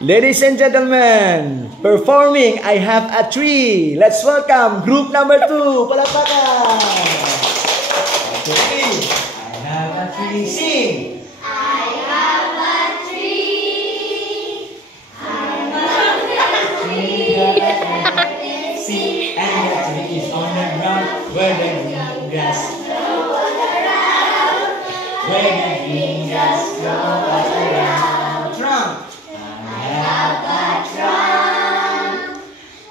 Ladies and gentlemen, performing I Have a Tree. Let's welcome group number 2. Palakpakan. Okay. I have a tree. Sing. I have a tree. I have a tree. See, and the tree is on the ground where the green grass Grow all around. where the green grass grow all around. Trunk. I have a trunk.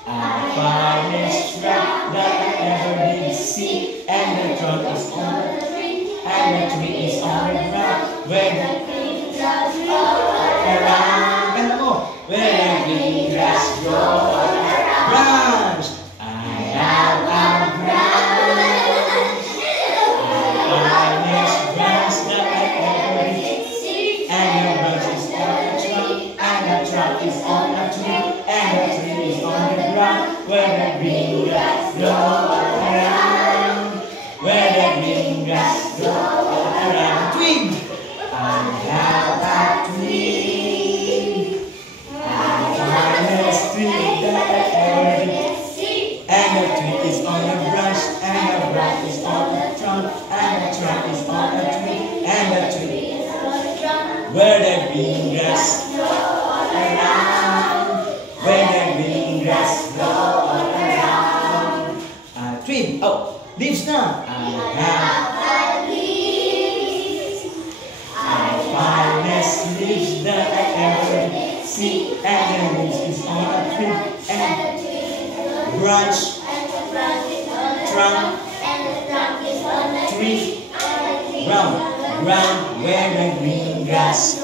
The finest trunk that I ever did see, and the trunk is on the tree, and the tree is on the ground where the Green grass grow all around. Ganda mo. Where the green grass grow all around. Branch. I have a branch. The finest branch that I ever did see, and the branch is on the trunk, and the trunk is on the tree, and the tree is on the ground where the green grass grow all around. Where the green grass grow all around. Twig. I have a tree. The finest tree that I ever did see, and the tree is on the branch, and the branch is on the trunk, and the trunk is on the tree, and the tree is on the trunk. where the green grass grow all around. Where the green grass grow all around. Twig. Oh, leaves na. I have finest leaves that I ever did see, and the leaves is on a tree, and branch, trunk, tree, ground, where the green grass,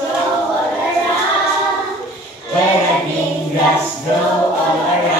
where the green grass grow all around.